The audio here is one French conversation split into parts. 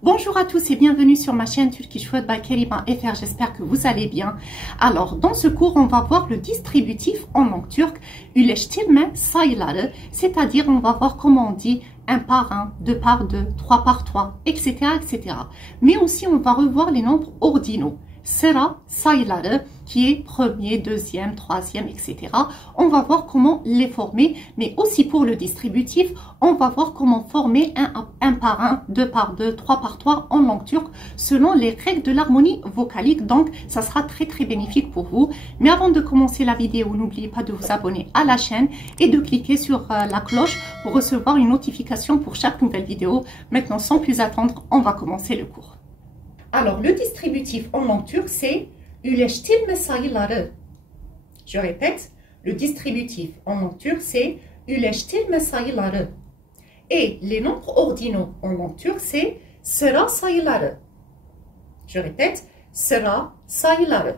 Bonjour à tous et bienvenue sur ma chaîne Turkish Food by Keriman.fr. J'espère que vous allez bien. Alors, dans ce cours, on va voir le distributif en langue turque, üleştirme sayıları, c'est-à-dire on va voir comment on dit un par un, deux par deux, trois par trois, etc., etc. Mais aussi, on va revoir les nombres ordinaux. Sıra sayıları, qui est premier, deuxième, troisième, etc. On va voir comment les former, mais aussi pour le distributif, on va voir comment former un par un, deux par deux, trois par trois en langue turque, selon les règles de l'harmonie vocalique. Donc, ça sera très bénéfique pour vous. Mais avant de commencer la vidéo, n'oubliez pas de vous abonner à la chaîne et de cliquer sur la cloche pour recevoir une notification pour chaque nouvelle vidéo. Maintenant, sans plus attendre, on va commencer le cours. Alors, le distributif en langue turque, c'est üleştirme sayıları. Je répète, le distributif en langue turque, c'est üleştirme sayıları. Et les nombres ordinaux en langue turque, c'est sıra sayıları. Je répète, sıra sayıları.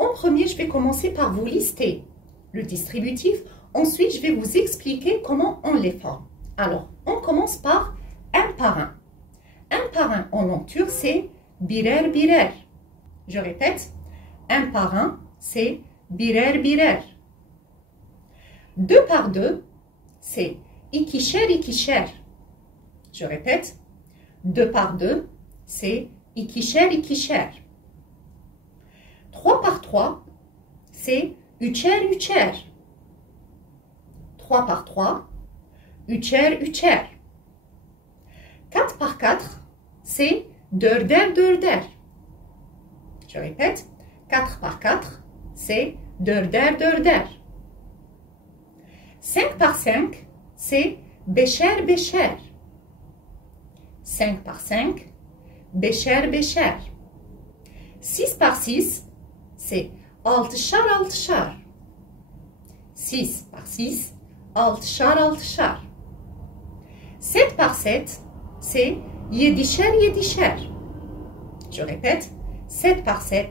En premier, je vais commencer par vous lister le distributif. Ensuite, je vais vous expliquer comment on les forme. Alors, on commence par un par un. Un par un en langue turque, c'est birer birer. Je répète, un par un, c'est birer birer. Deux par deux, c'est ikişer ikişer. Je répète, deux par deux, c'est ikişer ikişer. Trois par trois, c'est üçer üçer. Trois par trois, üçer üçer. Quatre par quatre, c'est dörder dörder. Je répète, 4 par 4, c'est dörder dörder. 5 par 5, c'est beşer beşer. 5 par 5, beşer beşer. 6 par 6, c'est altışar altışar. 6 par 6, altışar altışar. 7 par 7, c'est yedişer yedişer. Je répète, 7 par 7,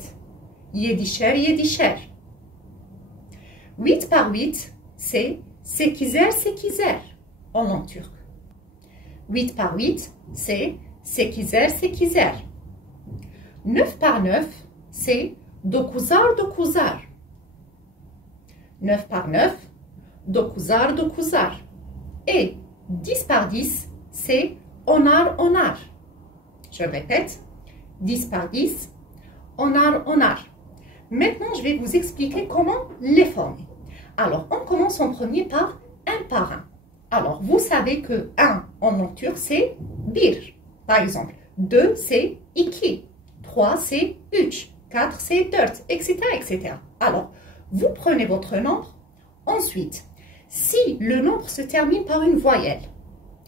yedişer yedişer. 8 par 8, c'est sekizer sekizer en langue turque. 8 par 8, c'est sekizer sekizer. 9 par 9, c'est dokuzar dokuzar. 9 par 9, dokuzar dokuzar. Et 10 par 10, c'est onar onar. Je répète, 10 par 10, onar onar. Maintenant, je vais vous expliquer comment les former. Alors, on commence en premier par un par un. Alors, vous savez que 1 en langue turque, c'est bir. Par exemple, 2, c'est iki. 3, c'est üç. 4, c'est dört, etc., etc. Alors, vous prenez votre nombre. Ensuite, si le nombre se termine par une voyelle,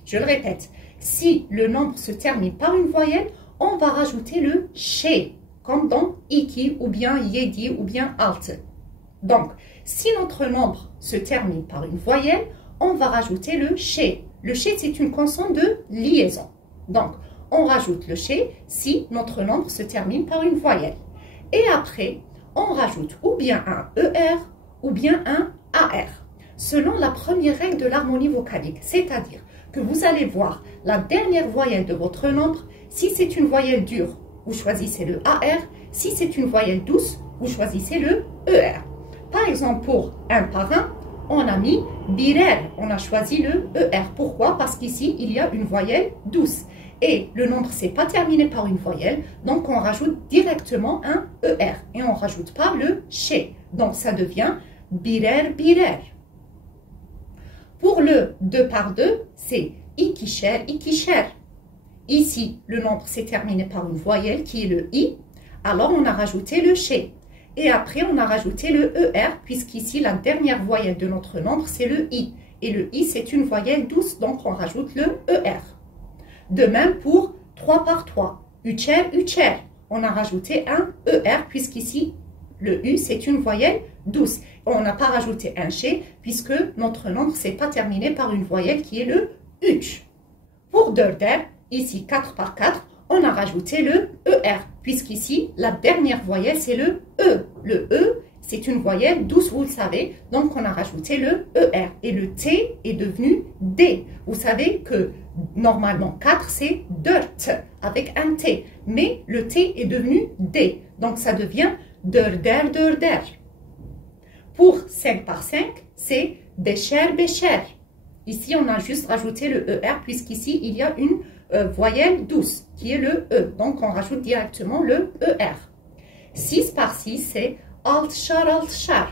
je le répète, si le nombre se termine par une voyelle, on va rajouter le şey, comme dans iki ou bien yedi ou bien altı. Donc, si notre nombre se termine par une voyelle, on va rajouter le şey. Le şey, c'est une consonne de liaison. Donc, on rajoute le şey si notre nombre se termine par une voyelle. Et après, on rajoute ou bien un ER ou bien un AR, selon la première règle de l'harmonie vocalique, c'est-à-dire que vous allez voir la dernière voyelle de votre nombre. Si c'est une voyelle dure, vous choisissez le AR. Si c'est une voyelle douce, vous choisissez le ER. Par exemple, pour un par un, on a mis birer, on a choisi le ER. Pourquoi? Parce qu'ici, il y a une voyelle douce. Et le nombre, c'est pas terminé par une voyelle, donc on rajoute directement un ER. Et on ne rajoute pas le şey. Donc ça devient birer birer. Pour le 2 par 2, c'est ikişer ikişer. Ici, le nombre s'est terminé par une voyelle qui est le I. Alors, on a rajouté le şey. Et après, on a rajouté le ER, puisqu'ici, la dernière voyelle de notre nombre, c'est le I. Et le I, c'est une voyelle douce, donc on rajoute le ER. De même pour 3 par 3. Üçer üçer. On a rajouté un ER, puisqu'ici, le U, c'est une voyelle douce. On n'a pas rajouté un şey, puisque notre nombre ne s'est pas terminé par une voyelle qui est le üç. Pour dörder, ici 4 par 4, on a rajouté le ER, puisqu'ici, la dernière voyelle, c'est le E. Le E, c'est une voyelle douce, vous le savez. Donc, on a rajouté le ER. Et le T est devenu D. Vous savez que normalement, 4, c'est dirt avec un T. Mais le T est devenu D. Donc, ça devient der, der, der. Pour 5 par 5, c'est becher, becher. Ici, on a juste rajouté le ER puisqu'ici, il y a une voyelle douce qui est le E. Donc, on rajoute directement le ER. 6 par 6, c'est altchar, altchar.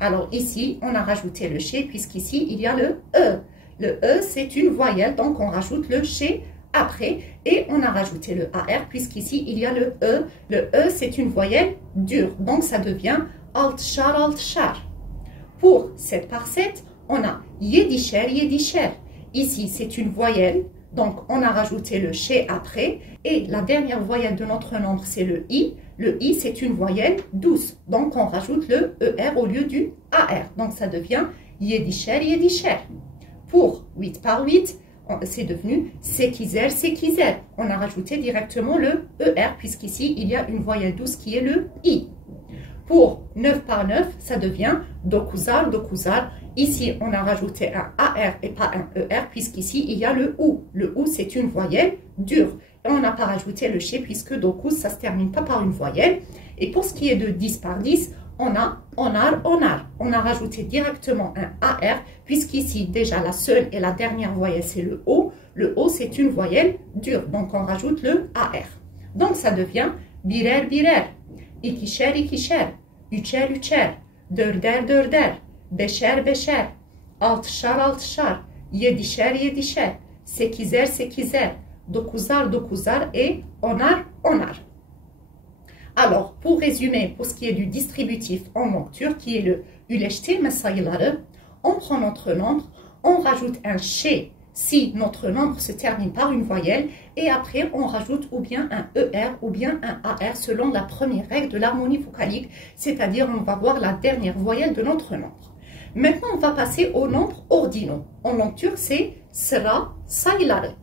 Alors ici, on a rajouté le ché puisqu'ici, il y a le E. Le E, c'est une voyelle, donc on rajoute le ché après. Et on a rajouté le AR puisqu'ici, il y a le E. Le E, c'est une voyelle dure. Donc ça devient altchar, altchar. Pour 7 par 7, on a yedisher, yedisher. Ici, c'est une voyelle. Donc, on a rajouté le ché après. Et la dernière voyelle de notre nombre, c'est le I. Le I, c'est une voyelle douce. Donc, on rajoute le ER au lieu du AR. Donc, ça devient yedisher, yedisher. Pour 8 par 8, c'est devenu sekizer, sekizer. On a rajouté directement le ER puisqu'ici, il y a une voyelle douce qui est le I. Pour 9 par 9, ça devient dokuzar, dokuzar. Ici, on a rajouté un AR et pas un ER, puisqu'ici, il y a le OU. Le OU, c'est une voyelle dure. Et on n'a pas rajouté le ché, puisque dokuz, ça ne se termine pas par une voyelle. Et pour ce qui est de 10 par 10, on a onar, onar. On a rajouté directement un AR, puisqu'ici, déjà, la seule et la dernière voyelle, c'est le O. Le O, c'est une voyelle dure. Donc, on rajoute le AR. Donc, ça devient birer, birer. İkişer, ikişer, üçer, üçer, dörder, dörder, beşer, beşer, altışar, altışar, yedişer, yedişer, sekizer, sekizer, dokuzar, dokuzar et onar, onar. Alors, pour résumer, pour ce qui est du distributif en nocturne, qui est le üleştirme sayıları, on prend notre nombre, on rajoute un ché si notre nombre se termine par une voyelle et après on rajoute ou bien un ER ou bien un AR selon la première règle de l'harmonie vocalique, c'est-à-dire on va voir la dernière voyelle de notre nombre. Maintenant on va passer aux nombres ordinaux. En langue turque c'est sıra sayıları.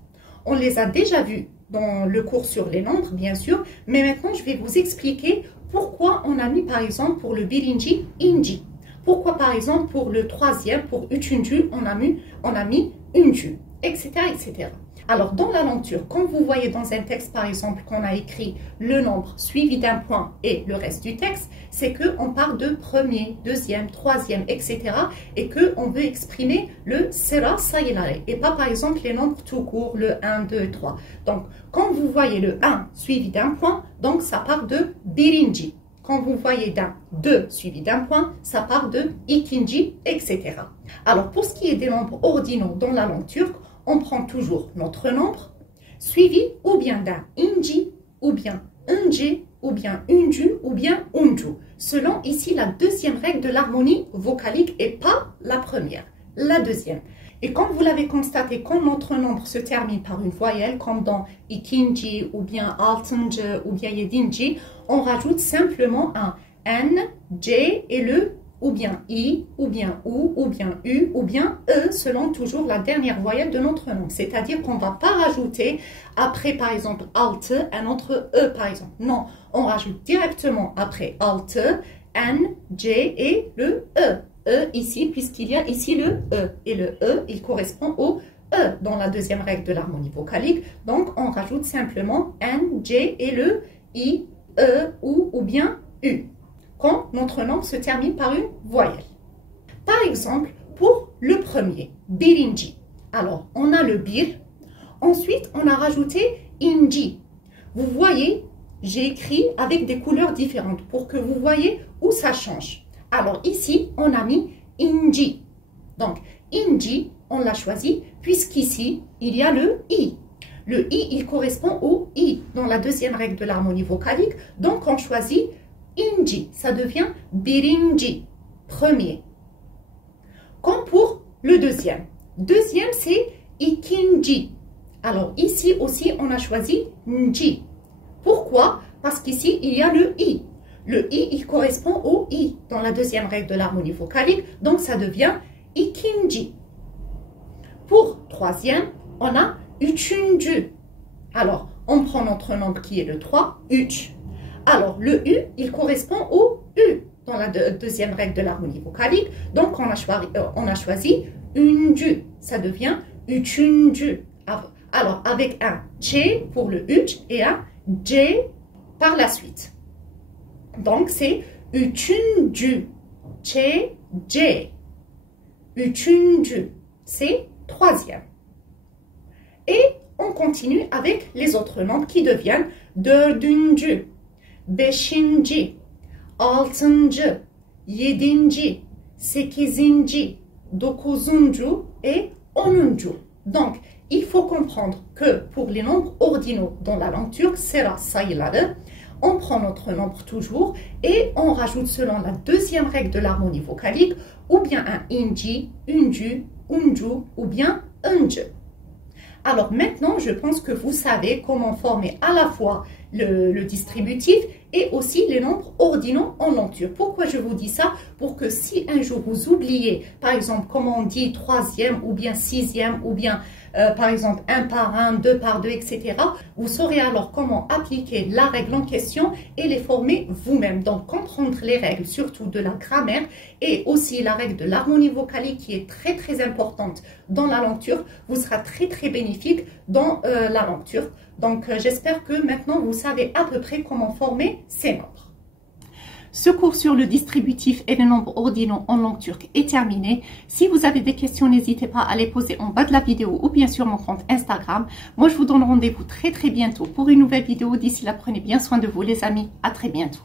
On les a déjà vus dans le cours sur les nombres bien sûr, mais maintenant je vais vous expliquer pourquoi on a mis par exemple pour le birinci inci. Pourquoi par exemple pour le troisième, pour üçüncü, on a mis üncü, etc., etc. Alors dans la langue turque, quand vous voyez dans un texte par exemple qu'on a écrit le nombre suivi d'un point et le reste du texte, c'est qu'on part de premier, deuxième, troisième, etc. et qu'on veut exprimer le sıra sayıları et pas par exemple les nombres tout court, le 1, 2, 3. Donc quand vous voyez le 1 suivi d'un point, donc ça part de birinci. Quand vous voyez d'un 2 suivi d'un point, ça part de ikinci, etc. Alors, pour ce qui est des nombres ordinaux dans la langue turque, on prend toujours notre nombre, suivi ou bien d'un inci, ou bien unci, ou bien uncu, ou bien uncu, selon ici la deuxième règle de l'harmonie vocalique et pas la première, la deuxième. Et comme vous l'avez constaté, quand notre nombre se termine par une voyelle, comme dans ikinci, ou bien altıncı, ou bien yedinci, on rajoute simplement un N, J et le ou bien I, ou bien OU, ou bien U, ou bien E, selon toujours la dernière voyelle de notre nom. C'est-à-dire qu'on ne va pas rajouter après, par exemple, altı, un autre E, par exemple. Non, on rajoute directement après altı, N, J et le E. E ici, puisqu'il y a ici le E. Et le E, il correspond au E dans la deuxième règle de l'harmonie vocalique. Donc, on rajoute simplement N, J et le I, E, ou bien U. Quand notre nombre se termine par une voyelle. Par exemple, pour le premier, birinci. Alors, on a le bir. Ensuite, on a rajouté inci. Vous voyez, j'ai écrit avec des couleurs différentes pour que vous voyez où ça change. Alors, ici, on a mis inci. Donc, inci, on l'a choisi puisqu'ici, il y a le I. Le I, il correspond au I dans la deuxième règle de l'harmonie vocalique. Donc, on choisit inci, ça devient birinci, premier. Comme pour le deuxième. Deuxième, c'est ikinci. Alors ici aussi, on a choisi nci. Pourquoi? Parce qu'ici, il y a le I. Le I, il correspond au I dans la deuxième règle de l'harmonie vocalique. Donc, ça devient ikinci. Pour troisième, on a üçüncü. Alors, on prend notre nombre qui est le 3, üç. Alors, le U, il correspond au U dans la deuxième règle de l'harmonie vocalique. Donc, on a choisi unju. Ça devient uchunju. Alors, avec un che pour le uch et un j par la suite. Donc, c'est uchunju, che, j. Uchunju, c'est troisième. Et on continue avec les autres nombres qui deviennent dördüncü, beşinci, altıncı, yedinci, sekizinci, dokuzuncu et onuncu. Donc, il faut comprendre que pour les nombres ordinaux dans la langue turque, sera sayıları, on prend notre nombre toujours et on rajoute selon la deuxième règle de l'harmonie vocalique ou bien un inci, uncu, uncu ou bien uncu. Alors maintenant, je pense que vous savez comment former à la fois le distributif et aussi les nombres ordinaux en langue turque. Pourquoi je vous dis ça? Pour que si un jour vous oubliez, par exemple, comment on dit troisième ou bien sixième ou bien par exemple 1 par 1, 2 par 2, etc. Vous saurez alors comment appliquer la règle en question et les former vous-même. Donc comprendre les règles, surtout de la grammaire et aussi la règle de l'harmonie vocalique qui est très très importante dans la langue turque, vous sera très très bénéfique dans la langue turque. Donc j'espère que maintenant vous savez à peu près comment former ces nombres. Ce cours sur le distributif et les nombres ordinaux en langue turque est terminé. Si vous avez des questions, n'hésitez pas à les poser en bas de la vidéo ou bien sur mon compte Instagram. Moi, je vous donne rendez-vous très très bientôt pour une nouvelle vidéo. D'ici là, prenez bien soin de vous les amis. À très bientôt.